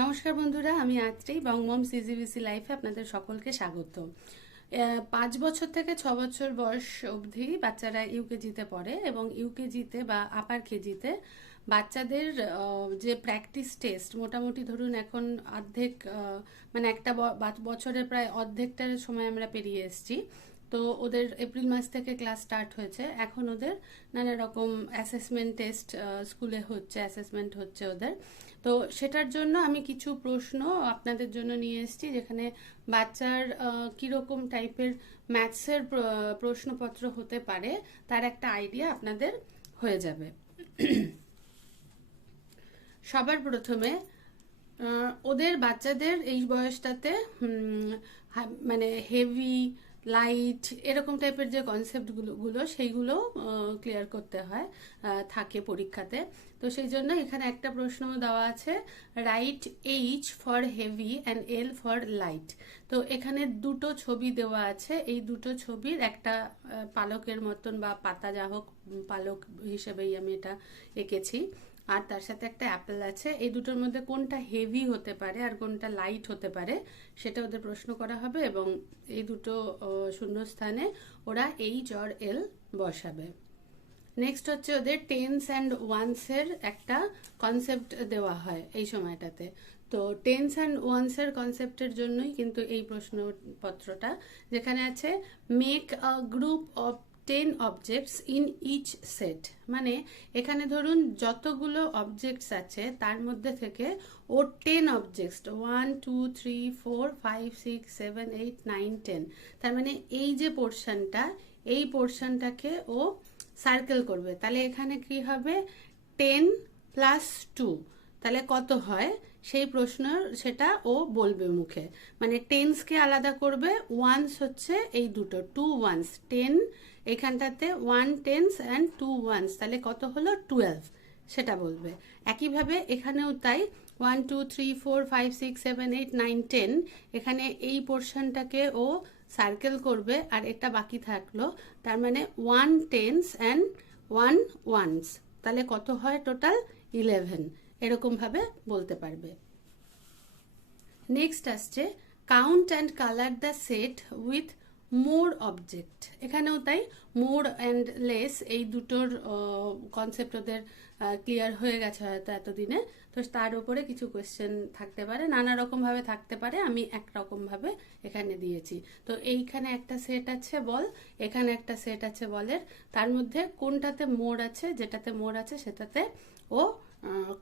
নমস্কার বন্ধুরা, আমি আত্রেই বংমম সিজিবিসি লাইফে আপনাদের সকলকে স্বাগত। 5 বছর থেকে 6 বছর বয়স অবধি বাচ্চারা ইউকেজিতে পড়ে এবং ইউকেজিতে বা আপার কেজিতে বাচ্চাদের যে প্র্যাকটিস টেস্ট মোটামুটি ধরুন এখন অর্ধেক মানে একটা বছরের প্রায় অর্ধেকটার সময় আমরা পেরিয়ে এসেছি। তো ওদের এপ্রিল মাস থেকে ক্লাস স্টার্ট হয়েছে। এখন ওদের নানা রকম অ্যাসেসমেন্ট টেস্ট স্কুলে হচ্ছে, অ্যাসেসমেন্ট হচ্ছে ওদের। তো সেটার জন্য আমি কিছু প্রশ্ন আপনাদের জন্য নিয়ে এসেছি, যেখানে বাচ্চার কীরকম টাইপের ম্যাথসের প্রশ্নপত্র হতে পারে তার একটা আইডিয়া আপনাদের হয়ে যাবে। সবার প্রথমে ওদের বাচ্চাদের এই বয়সটাতে মানে হেভি লাইট এরকম টাইপের যে কনসেপ্টগুলো সেইগুলো ক্লিয়ার করতে হয় থাকে পরীক্ষাতে। তো সেই জন্য এখানে একটা প্রশ্ন দেওয়া আছে, right H for heavy and L for light. তো এখানে দুটো ছবি দেওয়া আছে, এই দুটো ছবির একটা পালকের মতন বা পাতা যা হোক পালক হিসেবেই আমি এটা এঁকেছি, আর তার সাথে একটা অ্যাপেল আছে। এই দুটোর মধ্যে কোনটা হেভি হতে পারে আর কোনটা লাইট হতে পারে সেটা ওদের প্রশ্ন করা হবে, এবং এই দুটো শূন্যস্থানে ওরা এইচ অর এল বসাবে। নেক্সট হচ্ছে ওদের টেন্স অ্যান্ড ওয়ান্সের একটা কনসেপ্ট দেওয়া হয় এই সময়টাতে। তো টেন্স অ্যান্ড ওয়ান্সের কনসেপ্টের জন্যই কিন্তু এই প্রশ্নপত্রটা, যেখানে আছে make a group of 10 objects in each set. মানে এখানে ধরুন যতগুলো অবজেক্টস আছে তার মধ্যে থেকে ও 10 অবজেক্টস 1 2 3 4 5 6 7 8 9 10, তার মানে এই যে পোর্শনটা, এই পোর্শনটাকে ও সার্কেল করবে। তাহলে এখানে কি হবে, 10 প্লাস 2, তাহলে কত হয় সেই প্রশ্ন সেটা ও বলবে মুখে। মানে টেন্সকে আলাদা করবে, ওয়ান্স হচ্ছে এই দুটো, 2 ওয়ান্স 10, এখানটাতে 1 টেন্স অ্যান্ড 2 ওয়ান্স, তাহলে কত হলো 12, সেটা বলবে। একইভাবে এখানেও তাই 1 2 3 4 5 6 7 8 9 10, এখানে এই পোর্শনটাকে ও সার্কেল করবে আর এটা বাকি থাকলো, তার মানে 1 টেন্স অ্যান্ড 1 ওয়ান্স, তাহলে কত হয় টোটাল 11, এরকমভাবে বলতে পারবে। নেক্সট আসছে count and colour the set with more object. এখানেও তাই মোর অ্যান্ড লেস এই দুটোর কনসেপ্ট ওদের ক্লিয়ার হয়ে গেছে হয়তো এতদিনে। তো তার উপরে কিছু কোয়েশ্চেন থাকতে পারে, নানা রকমভাবে থাকতে পারে, আমি একরকমভাবে এখানে দিয়েছি। তো এইখানে একটা সেট আছে বল, এখানে একটা সেট আছে বলের, তার মধ্যে কোনটাতে মোর আছে, যেটাতে মোর আছে সেটাতে ও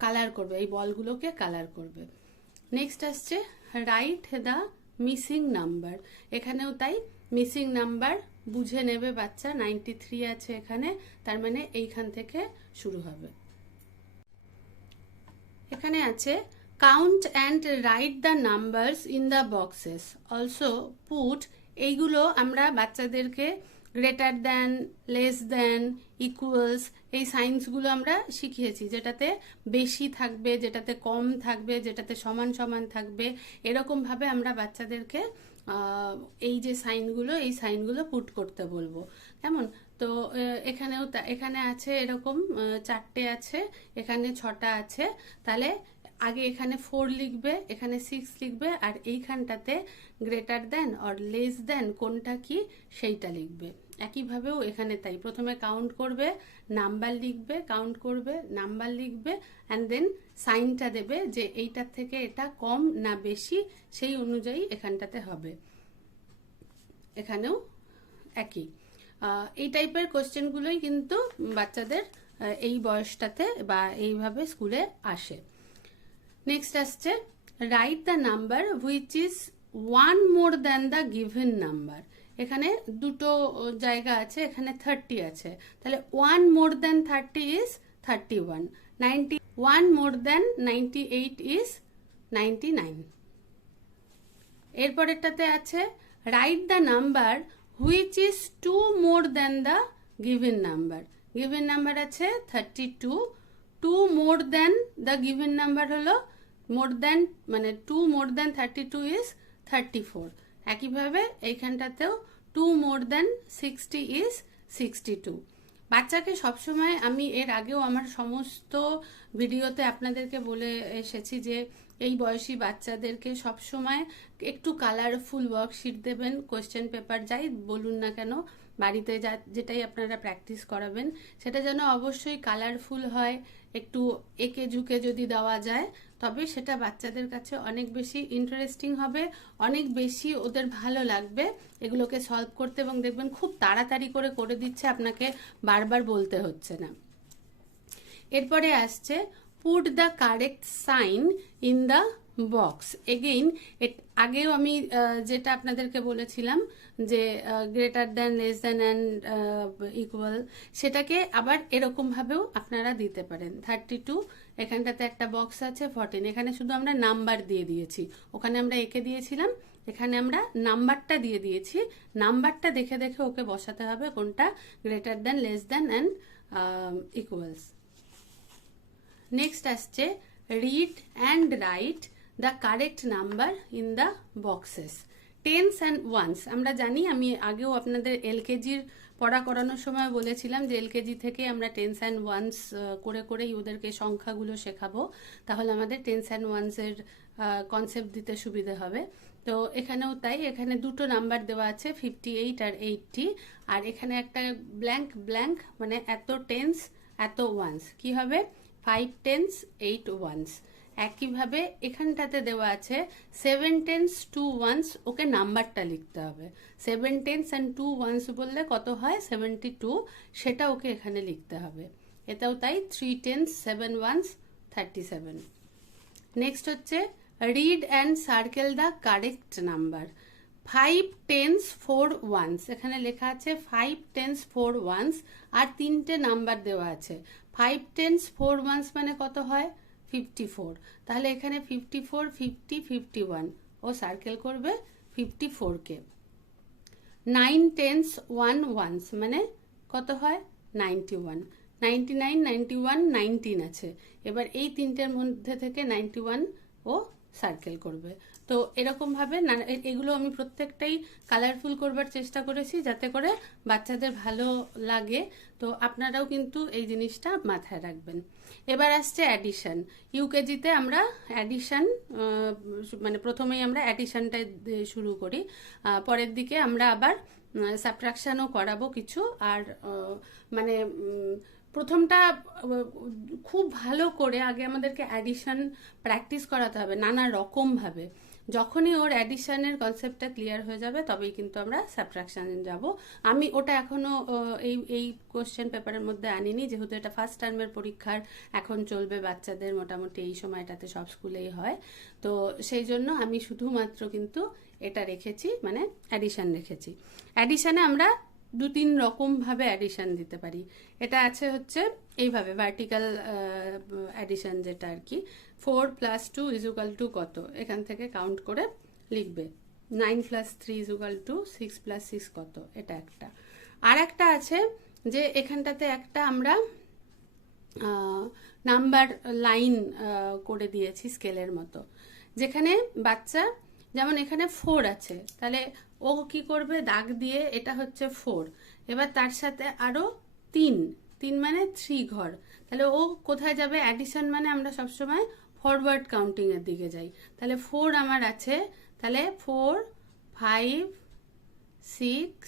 কালার করবে, এই বলগুলোকে কালার করবে। নেক্সট আসছে রাইট দ্য মিসিং নাম্বার। এখানেও তাই মিসিং নাম্বার বুঝে নেবে বাচ্চা, 93 আছে এখানে, তার মানে এইখান থেকে শুরু হবে। এখানে আছে count and write the numbers in the boxes, also put. এইগুলো আমরা বাচ্চাদেরকে greater than, less than, equals এই সাইন্সগুলো আমরা শিখিয়েছি, যেটাতে বেশি থাকবে, যেটাতে কম থাকবে, যেটাতে সমান সমান থাকবে, এরকমভাবে আমরা বাচ্চাদেরকে এই যে সাইনগুলো, এই সাইনগুলো পুট করতে বলবো, কেমন? তো এখানেও এখানে আছে এরকম 4টে আছে, এখানে 6টা আছে, তাহলে আগে এখানে 4 লিখবে, এখানে 6 লিখবে, আর এইখানটাতে greater than or less than কোনটা কি সেইটা লিখবে। একইভাবেও এখানে তাই, প্রথমে কাউন্ট করবে, নাম্বার লিখবে, কাউন্ট করবে, নাম্বার লিখবে, অ্যান্ড দেন সাইনটা দেবে যে এইটার থেকে এটা কম না বেশি, সেই অনুযায়ী এখানটাতে হবে। এখানেও একই এই টাইপের কোশ্চেনগুলোই কিন্তু বাচ্চাদের এই বয়সটাতে বা এইভাবে স্কুলে আসে। নেক্সট আসছে write the number which is 1 more than the given number. এখানে দুটো জায়গা আছে, এখানে 30 আছে, তাহলে 1 more than 30 is 31, 91 more than 98 is 99। এরপরেরটাতে আছে write the number which is 2 more than the given number. Given number আছে 32, 2 more than the given number হলো মোর দ্যান, মানে 2 মোর দ্যান 32 ইজ 34। একইভাবে এইখানটাতেও 2 মোর দ্যান 60 ইজ 62। বাচ্চাকে সবসময়, আমি এর আগেও আমার সমস্ত ভিডিওতে আপনাদেরকে বলে এসেছি যে এই বয়সী বাচ্চাদেরকে সবসময় একটু কালারফুল ওয়ার্কশিট দেবেন, কোয়েশ্চেন পেপার যাই বলুন না কেন, বাড়িতে যেটাই আপনারা প্র্যাকটিস করাবেন সেটা যেন অবশ্যই কালারফুল হয়, একটু এঁকে ঝুঁকে যদি দেওয়া যায় তবে সেটা বাচ্চাদের কাছে অনেক বেশি ইন্টারেস্টিং হবে, অনেক বেশি ওদের ভালো লাগবে এগুলোকে সলভ করতে, এবং দেখবেন খুব তাড়াতাড়ি করে দিচ্ছে, আপনাকে বারবার বলতে হচ্ছে না। এরপরে আসছে put the correct sign in the box. Again আগেও আমি যেটা আপনাদেরকে বলেছিলাম যে greater than, less than and equal, সেটাকে আবার এরকমভাবেও আপনারা দিতে পারেন। 32, এখানটাতে একটা বক্স আছে 14, এখানে শুধু আমরা নাম্বার দিয়ে দিয়েছি, ওখানে আমরা এঁকে দিয়েছিলাম, এখানে আমরা নাম্বারটা দিয়ে দিয়েছি, নাম্বারটা দেখে দেখে ওকে বসাতে হবে কোনটা greater than, less than and equals. Next আসছে read and write the correct number in the boxes. Tens and ones আমরা জানি, আমি আগেও আপনাদের এলকেজির পড়া করানোর সময় বলেছিলাম যে এলকেজি থেকে আমরা টেন্স অ্যান্ড ওয়ান্স করেই ওদেরকে সংখ্যাগুলো শেখাবো, তাহলে আমাদের টেন্স অ্যান্ড ওয়ান্সের কনসেপ্ট দিতে সুবিধে হবে। তো এখানেও তাই, এখানে দুটো নাম্বার দেওয়া আছে 58 আর 80, আর এখানে একটা ব্ল্যাঙ্ক মানে এত টেন্স এত ওয়ান্স, কি হবে 5 টেন্স 8 ওয়ান্স। একইভাবে এখানটাতে দেওয়া আছে 7 টেন্স 2 ওয়ান্স, ওকে নাম্বারটা লিখতে হবে, 7 টেন্স অ্যান্ড 2 ওয়ান্স বললে কত হয় 72, সেটা ওকে এখানে লিখতে হবে। এটাও তাই, 3 টেন্স 7 ওয়ান্স 37। নেক্সট হচ্ছে read and circle the correct number. 5 tens 4 ones, এখানে লেখা আছে 5 টেন্স 4 ওয়ান্স, আর তিনটে নাম্বার দেওয়া আছে। 5 টেন্স 4 ওয়ান্স মানে কত হয় 54, তাহলে এখানে 54, 50, 51, ও সার্কেল করবে 54কে। 9 টেন্স 1 ওয়ান্স মানে কত হয় 91, 99, 91, 19 আছে, এবার এই তিনটের মধ্যে থেকে 91 ও সার্কেল করবে। তো এরকমভাবে এগুলো আমি প্রত্যেকটাই কালারফুল করবার চেষ্টা করেছি যাতে করে বাচ্চাদের ভালো লাগে, তো আপনারাও কিন্তু এই জিনিসটা মাথায় রাখবেন। এবার আসছে অ্যাডিশন। ইউকেজিতে আমরা অ্যাডিশন মানে প্রথমেই আমরা অ্যাডিশনটা শুরু করি, পরের দিকে আমরা আবার সাবট্রাকশনও করাবো কিছু, আর মানে প্রথমটা খুব ভালো করে আগে আমাদেরকে অ্যাডিশন প্র্যাকটিস করাতে হবে নানা রকমভাবে। যখনই ওর অ্যাডিশনের কনসেপ্টটা ক্লিয়ার হয়ে যাবে তবেই কিন্তু আমরা সাবট্রাকশানে যাব। আমি ওটা এখনও এই কোশ্চেন পেপারের মধ্যে আনিনি, যেহেতু এটা ফার্স্ট টার্মের পরীক্ষার এখন চলবে বাচ্চাদের, মোটামুটি এই সময়টাতে সব স্কুলেই হয়, তো সেই জন্য আমি শুধুমাত্র কিন্তু এটা রেখেছি, মানে অ্যাডিশন রেখেছি। অ্যাডিশনে আমরা 2-3 রকমভাবে অ্যাডিশন দিতে পারি। এটা আছে হচ্ছে এইভাবে ভার্টিক্যাল অ্যাডিশন, যেটা আর কি 4 + 2 = কত, এখান থেকে কাউন্ট করে লিখবে। 9 + 3 = 6 + 6 কত, এটা একটা। আর একটা আছে যে এখানটাতে একটা আমরা নাম্বার লাইন করে দিয়েছি স্কেলের মতো, যেখানে বাচ্চা যেমন এখানে 4 আছে, তাহলে ও কি করবে দাগ দিয়ে, এটা হচ্ছে 4, এবার তার সাথে আরো 3 মানে 3 ঘর, তাহলে ও কোথায় যাবে, অ্যাডিশন মানে আমরা সবসময় ফরওয়ার্ড কাউন্টিং এর দিকে যাই। তাহলে 4 আমার আছে, তাহলে 4, 5, 6,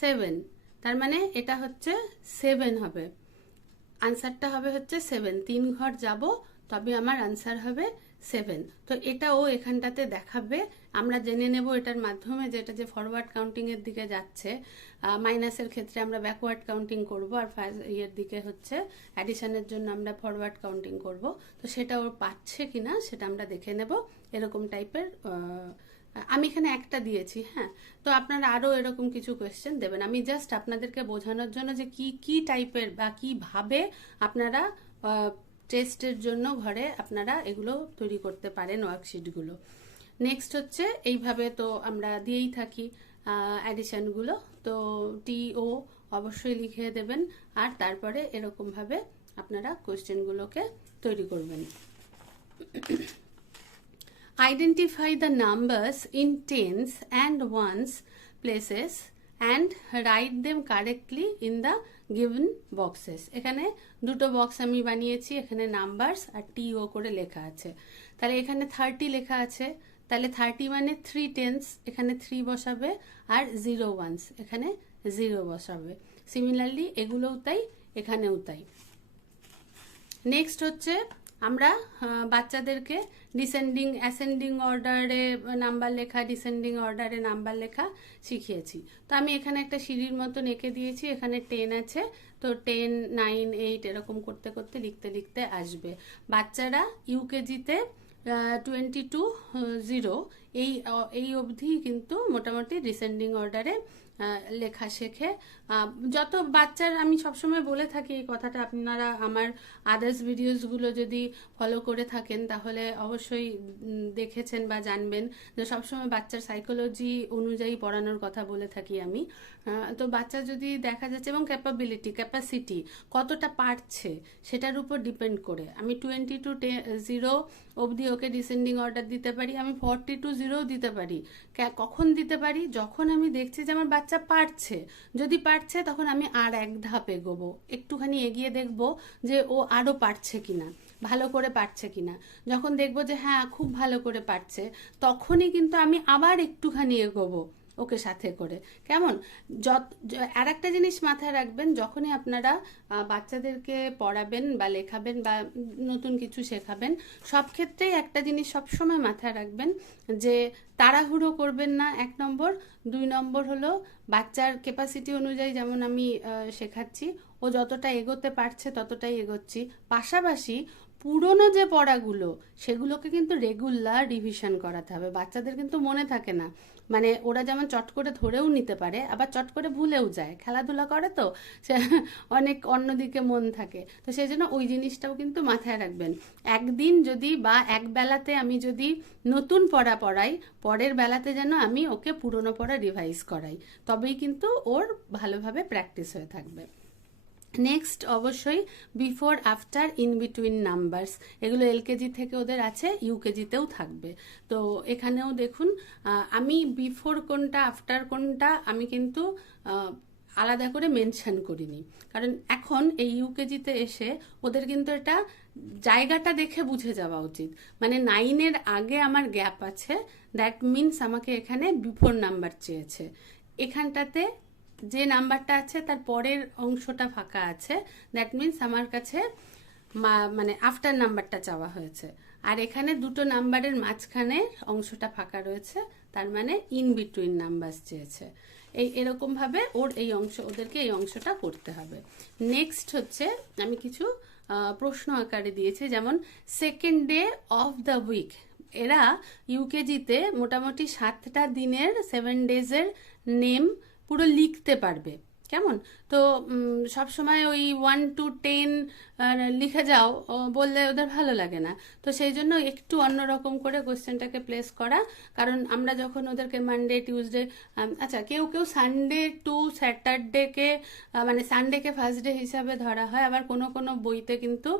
7, তার মানে এটা হচ্ছে 7 হবে, আনসারটা হবে হচ্ছে 7, 3 ঘর যাব তবে আমার আনসার হবে 7। তো এটা ও এখানটাতে দেখাবে, আমরা জেনে নেব এটার মাধ্যমে যে এটা যে ফরওয়ার্ড কাউন্টিং এর দিকে যাচ্ছে, মাইনাসের ক্ষেত্রে আমরা ব্যাকওয়ার্ড কাউন্টিং করব, আর এর দিকে হচ্ছে অ্যাডিশনের জন্য আমরা ফরওয়ার্ড কাউন্টিং করব। তো সেটা ওর পাচ্ছে কিনা সেটা আমরা দেখে নেব, এরকম টাইপের। আমি এখানে একটা দিয়েছি, হ্যাঁ, তো আপনারা আরও এরকম কিছু কোয়েশ্চেন দেবেন। আমি জাস্ট আপনাদেরকে বোঝানোর জন্য যে কি টাইপের বা কিভাবে আপনারা টেস্টের জন্য ঘরে আপনারা এগুলো তৈরি করতে পারেন ওয়ার্কশিটগুলো। নেক্সট হচ্ছে এইভাবে তো আমরা দিয়েই থাকি অ্যাডিশনগুলো, তো টিও অবশ্যই লিখে দেবেন, আর তারপরে এরকমভাবে আপনারা কোয়েশ্চেনগুলোকে তৈরি করবেন। Identify the numbers in tens and ones places and write them correctly in the given boxes. এখানে দুটো বক্স আমি বানিয়েছি, এখানে নাম্বারস আর TO করে লেখা আছে। তাহলে এখানে 30 লেখা আছে, তাহলে 30 মানে 3 টেন্স, এখানে 3 বসাবে, আর 0 ওয়ান্স এখানে 0 বসাবে। সিমিলারলি এগুলোও তাই, এখানেও তাই। নেক্সট হচ্ছে আমরা বাচ্চাদেরকে ডিসেন্ডিং অ্যাসেন্ডিং অর্ডারে নাম্বার লেখা, ডিসেন্ডিং অর্ডারে নাম্বার লেখা শিখিয়েছি। তো আমি এখানে একটা সিঁড়ির মতন এঁকে দিয়েছি, এখানে 10 আছে, তো 10, 9, 8 এরকম করতে করতে লিখতে লিখতে আসবে। বাচ্চারা ইউকেজিতে 22 এই অবধি কিন্তু মোটামুটি ডিসেন্ডিং অর্ডারে লেখা শেখে। যত বাচ্চার, আমি সবসময় বলে থাকি এই কথাটা, আপনারা আমার আদার্স ভিডিওসগুলো যদি ফলো করে থাকেন তাহলে অবশ্যই দেখেছেন বা জানবেন যে সবসময় বাচ্চার সাইকোলজি অনুযায়ী পড়ানোর কথা বলে থাকি আমি। তো বাচ্চা যদি দেখা যাচ্ছে, এবং ক্যাপাসিটি কতটা পারছে সেটার উপর ডিপেন্ড করে আমি 20 অবধি ওকে ডিসেন্ডিং অর্ডার দিতে পারি, আমি 40 দিতে পারি। কখন দিতে পারি? যখন আমি দেখছি যে আমার বাচ্চা পারছে। যদি পারছে তখন আমি আর এক ধাপ এগোবো, একটুখানি এগিয়ে দেখবো যে ও আরও পারছে কিনা, ভালো করে পারছে কিনা। যখন দেখবো যে হ্যাঁ খুব ভালো করে পারছে, তখনই কিন্তু আমি আবার একটুখানি এগোবো ওকে সাথে করে। কেমন? আর একটা জিনিস মাথায় রাখবেন, যখনই আপনারা বাচ্চাদেরকে পড়াবেন বা লেখাবেন বা নতুন কিছু শেখাবেন, সব ক্ষেত্রেই একটা জিনিস সবসময় মাথায় রাখবেন যে তাড়াহুড়ো করবেন না, 1 নম্বর। 2 নম্বর হলো বাচ্চার ক্যাপাসিটি অনুযায়ী যেমন আমি শেখাচ্ছি, ও যতটা এগোতে পারছে ততটাই এগোচ্ছি। পাশাপাশি পুরনো যে পড়াগুলো সেগুলোকে কিন্তু রেগুলার রিভিশন করাতে হবে। বাচ্চাদের কিন্তু মনে থাকে না, মানে ওরা যেমন চট করে ধরেও নিতে পারে, আবার চট করে ভুলেও যায়, খেলাধুলা করে তো সে অনেক অন্যদিকে মন থাকে। তো সেই জন্য ওই জিনিসটাও কিন্তু মাথায় রাখবেন। একদিন যদি বা এক বেলাতে আমি যদি নতুন পড়া পড়াই, পরের বেলাতে যেন আমি ওকে পুরনো পড়া রিভাইজ করাই, তবেই কিন্তু ওর ভালোভাবে প্র্যাকটিস হয়ে থাকবে। নেক্সট অবশ্যই before, after, in between numbers, এগুলো এলকেজি থেকে ওদের আছে, ইউকেজিতেও থাকবে। তো এখানেও দেখুন আমি বিফোর কোনটা আফটার কোনটা আমি কিন্তু আলাদা করে মেনশন করিনি, কারণ এখন এই ইউকেজিতে এসে ওদের কিন্তু এটা জায়গাটা দেখে বুঝে যাওয়া উচিত। মানে 9-এর আগে আমার গ্যাপ আছে, দ্যাট মিনস আমাকে এখানে বিফোর নাম্বার চেয়েছে। এখানটাতে যে নাম্বারটা আছে তার পরের অংশটা ফাঁকা আছে, দ্যাট মিনস আমার কাছে মানে আফটার নাম্বারটা চাওয়া হয়েছে। আর এখানে দুটো নাম্বারের মাঝখানে অংশটা ফাঁকা রয়েছে, তার মানে ইন বিটুইন নাম্বারস চেয়েছে। এরকমভাবে ওদেরকে এই অংশটা করতে হবে। নেক্সট হচ্ছে আমি কিছু প্রশ্ন আকারে দিয়েছি, যেমন second day of the week. এরা ইউকেজিতে মোটামুটি 7টা দিনের 7 ডেজের নেম পুরো লিখতে পারবে। কেমন? তো সব সময় ওই 1 to 10 লিখে যাও বললে ওদের ভালো লাগে না। তো সেই জন্য একটু অন্যরকম করে কোশ্চেনটাকে প্লেস করা, কারণ আমরা যখন ওদেরকে মানডে, টিউসডে, আচ্ছা কেউ সানডে টু স্যাটারডেকে মানে সানডেকে ফার্স্ট ডে হিসাবে ধরা হয়, আবার কোনো কোনো বইতে কিন্তু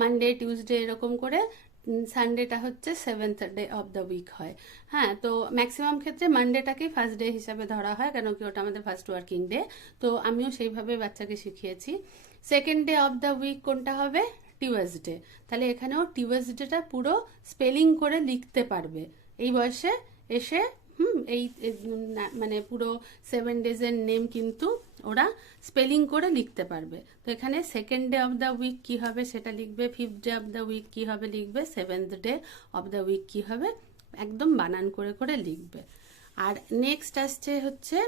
মানডে, টিউসডে এরকম করে সানডেটা হচ্ছে 7th day of the week হয়। হ্যাঁ, তো ম্যাক্সিমাম ক্ষেত্রে মানডেটাকেই ফার্স্ট ডে হিসাবে ধরা হয়, কেন কি ওটা আমাদের ফার্স্ট ওয়ার্কিং ডে। তো আমিও সেইভাবে বাচ্চাকে শিখিয়েছি। Second day of the week কোনটা হবে? টিউসডে। তাহলে এখানেও টিউসডেটা পুরো স্পেলিং করে লিখতে পারবে এই বয়সে এসে। এই মানে পুরো 7 ডেজের নেম কিন্তু ওরা স্পেলিং করে লিখতে পারবে। তো এখানে second day of the week কী হবে সেটা লিখবে, 5th day of the week কী হবে লিখবে, 7th day of the week কী হবে একদম বানান করে করে লিখবে। আর নেক্সট আসছে হচ্ছে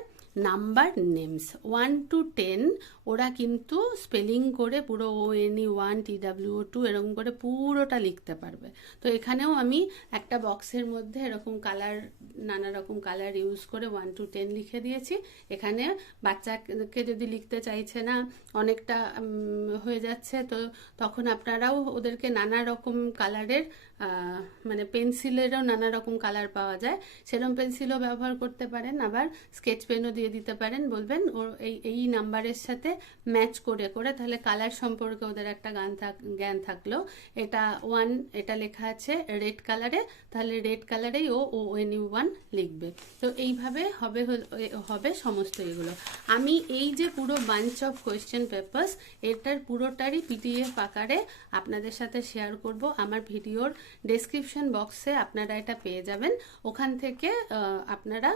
নাম্বার নেমস 1 to 10, ওরা কিন্তু স্পেলিং করে পুরো ONE1 TWO2 এরকম করে পুরোটা লিখতে পারবে। তো এখানেও আমি একটা বক্সের মধ্যে এরকম কালার, নানা রকম কালার ইউজ করে 1 to 10 লিখে দিয়েছি। এখানে বাচ্চাকে যদি লিখতে চাইছে না, অনেকটা হয়ে যাচ্ছে, তো তখন আপনারাও ওদেরকে নানা রকম কালারের মানে পেন্সিলেরও নানা রকম কালার পাওয়া যায়, সেরকম পেন্সিলও ব্যবহার করতে পারেন, আবার স্কেচ পেনও দিয়ে দিতে পারেন। বলবেন ওর এই নাম্বারের সাথে ম্যাচ করে করে, তাহলে কালার সম্পর্কে ওদের একটা জ্ঞান থাকলো। এটা 1 এটা লেখা আছে রেড কালারে, তাহলে রেড কালারেই ও ONU1 লিখবে। তো এইভাবে হবে সমস্ত এগুলো। আমি এই যে পুরো বাঞ্চ অফ কোয়েশ্চেন পেপার্স, এটার পুরোটারই PDF আকারে আপনাদের সাথে শেয়ার করব। আমার ভিডিওর ডেসক্রিপশন বক্সে আপনারা এটা পেয়ে যাবেন। ওখান থেকে আপনারা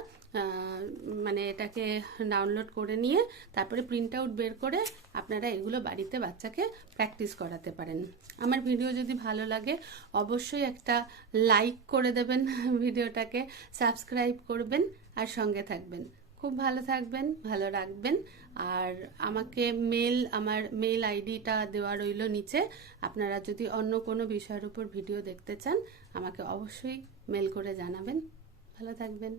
মানে এটাকে ডাউনলোড করে নিয়ে তারপরে প্রিন্ট আউট বের করে আপনারা এগুলো বাড়িতে বাচ্চাকে প্র্যাকটিস করাতে পারেন। আমার ভিডিও যদি ভালো লাগে অবশ্যই একটা লাইক করে দেবেন, ভিডিওটাকে সাবস্ক্রাইব করবেন আর সঙ্গে থাকবেন। খুব ভালো থাকবেন, ভালো রাখবেন। আর আমাকে আমার মেল আইডিটা দেওয়া রইল নিচে। আপনারা যদি অন্য কোনো বিষয়ের উপর ভিডিও দেখতে চান আমাকে অবশ্যই মেল করে জানাবেন। ভালো থাকবেন।